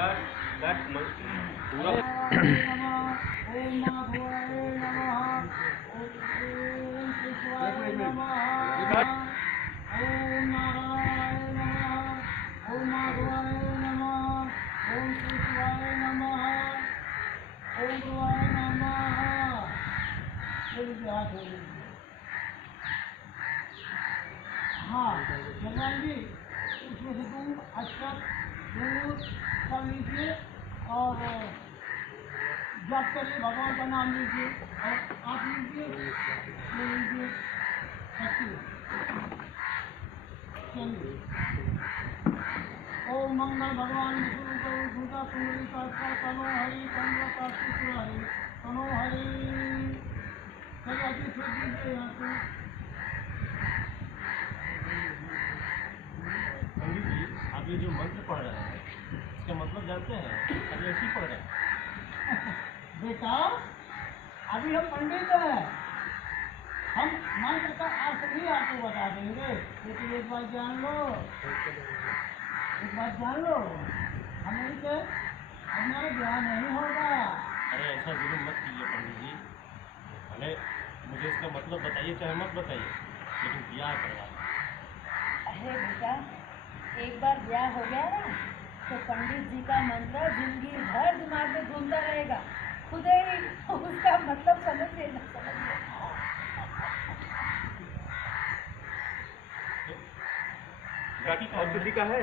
पूरा हाँ भगवान जी, उसमें से तुम अक्षत दूध कर लीजिए और जप करिए, भगवान का नाम लीजिए और आप लीजिए, ले लीजिए। चलिए। ओम मंगल भगवान विष्णु को भूता कुंडली का तनो हरि चंद्र का शुक्र हरि तनो हरि। चलिए अति छूट दीजिए यहाँ से। पंडित जी, आप ये जो मंत्र पढ़ रहे हैं इसका मतलब जानते हैं? अभी ऐसे ही पढ़ रहे हैं? बेटा अभी हम पंडित हैं, हम मंत्र का अर्थ भी आपको बता देंगे, लेकिन एक बात जान लो, हमें से हमारा ब्याह नहीं होगा। अरे ऐसा जुलूम मत कीजिए पंडित जी। भले मुझे इसका मतलब बताइए चाहे मत बताइए, लेकिन ब्याह करवाइए। अरे बेटा, एक बार ब्याह हो गया ना तो पंडित जी का मंत्र जिंदगी भर दिमाग में घूमता रहेगा, खुद ही उसका मतलब समझ लेना। बाकी और किसी का है?